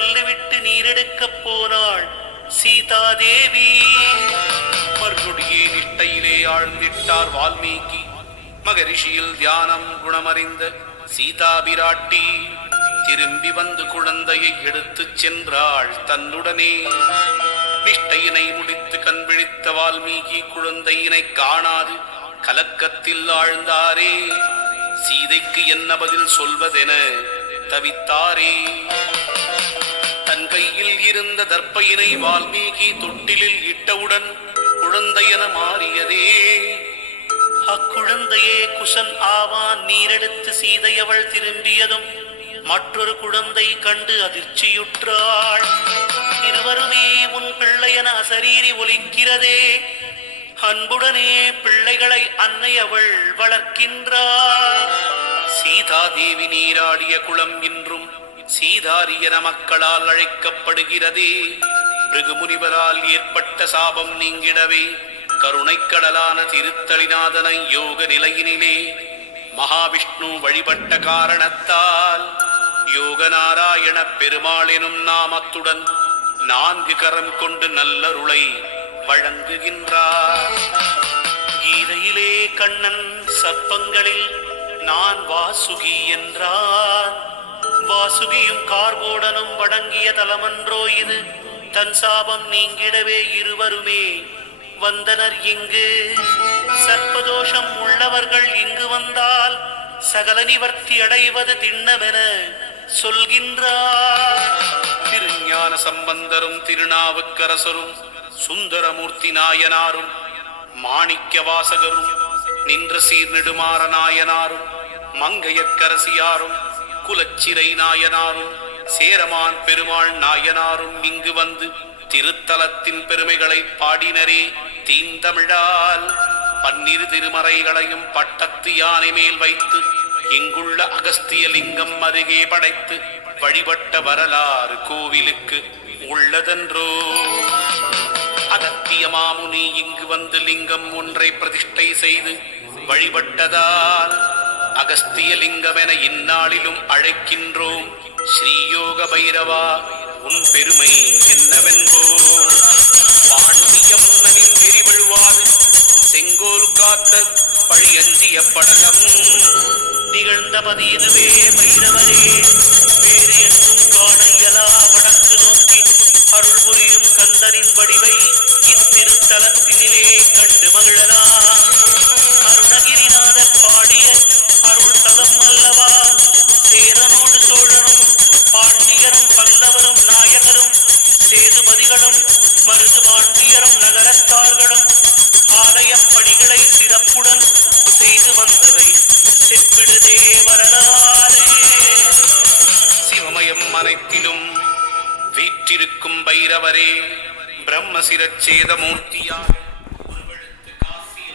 சொல்லிவிட்டு நீரெடுக்கப் போனாள் சீதாதேவி. மறுபடியே நிஷ்டையிலே ஆழ்ந்திட்டார் வால்மீகி. மகரிஷியில் தியானம் குணமறிந்த சீதா பிராட்டி திரும்பி வந்து குழந்தையை எடுத்துச் சென்றாள் தன்னுடனே. நிஷ்டையினை முடித்து கண் விழித்த வால்மீகி குழந்தையினை காணாது கலக்கத்தில் ஆழ்ந்தாரே. சீதைக்கு என்ன பதில் சொல்வதென தவித்தாரே. தன் கையில் இருந்த தர்ப்பையினை வால்மீகி தொட்டிலில் இட்டவுடன் குழந்தையென மாறியதே. அக்குழந்தையே குசன் ஆவான். நீரெடுத்து சீதையவள் திரும்பியதும் மற்றொரு குழந்தை கண்டு அதிர்ச்சியுற்றாள். இருவருமே உன் பிள்ளையென அசரீரி ஒலிக்கிறதே. அன்புடனே பிள்ளைகளை அன்னை அவள் வளர்க்கின்றாள். சீதாதேவி நீராடிய குளம் இன்றும் சீதாரியன மக்களால் அழைக்கப்படுகிறதே. பிருகுமுனிவரால் ஏற்பட்ட சாபம் நீங்கிடவே கருணைக்கடலான திருத்தளிநாதனை யோக நிலையினிலே மகாவிஷ்ணு வழிபட்ட காரணத்தால் யோகநாராயண பெருமாள் எனும் நாமத்துடன் 4 கரம் கொண்டு நல்லருளை வழங்குகின்றார். கீதையிலே கண்ணன் சர்ப்பங்களில் நான் வாசுகி என்றான். வாசுகியும் கார்கோடனும் வணங்கிய தலமன்றோ இது. தன் சாபம் நீங்கிடவே இருவருமே வந்தனர் இங்கு. சர்ப்பதோஷம் உள்ளவர்கள் இங்கு வந்தால் சகல நிவர்த்தி அடைவது திண்ணமென சொல்கின்றார். திருஞான சம்பந்தரும் திருநாவுக்கரசரும் சுந்தரமூர்த்தி நாயனாரும் மாணிக்க வாசகரும் நின்ற சீர்நெடுமாற நாயனாரும் மங்கையக்கரசியாரும் குலச்சிறை நாயனாரும் சேரமான் பெருமாள் நாயனாரும் இங்கு வந்து திருத்தலத்தின் பெருமைகளை பாடினரே. தீந்தமிழால் 12 திருமறைகளையும் பட்டத்து யானை மேல் வைத்து இங்குள்ள அகஸ்திய லிங்கம் அருகே படைத்து வழிபட்ட வரலாறு கோவிலுக்கு உள்ளதென்றோ. அகத்திய மாமுனி இங்கு வந்து லிங்கம் ஒன்றை பிரதிஷ்டை செய்து வழிபட்டதால் அகஸ்திய லிங்கம் என இந்நாளிலும் அழைக்கின்றோம். ஸ்ரீயோக பைரவா உன் பெருமை என்னவென்போ. பாண்டிய மன்னனின் வெறிவழுவாது செங்கோல் காத்த பழியஞ்சிய படலம் நிகழ்ந்த பதிதுவே பைரவரே. வேறு என்றும் காண இயலா வடக்கு நோக்கி அருள் புரியும் கந்தனின் வடிவை இத்திருத்தலத்தினிலே கண்டு மகிழலாம். அருணகிரிநாதர் பாடிய அருள் தலம் அல்லவா. சேரனோடு சோழனும் பாண்டியரும் பல்லவரும் நாயகரும் சேதுபதிகளும் மருது பாண்டியரும் நகரத்தார்களும் ஆலய பணிகளை சிறப்புடன் செய்து வந்ததை செப்பிடுதே வரலாறு. சிவமயம் அனைத்திலும் வீற்றிருக்கும் பைரவரே பிரம்ம சிரச்சேத மூர்த்தியாய்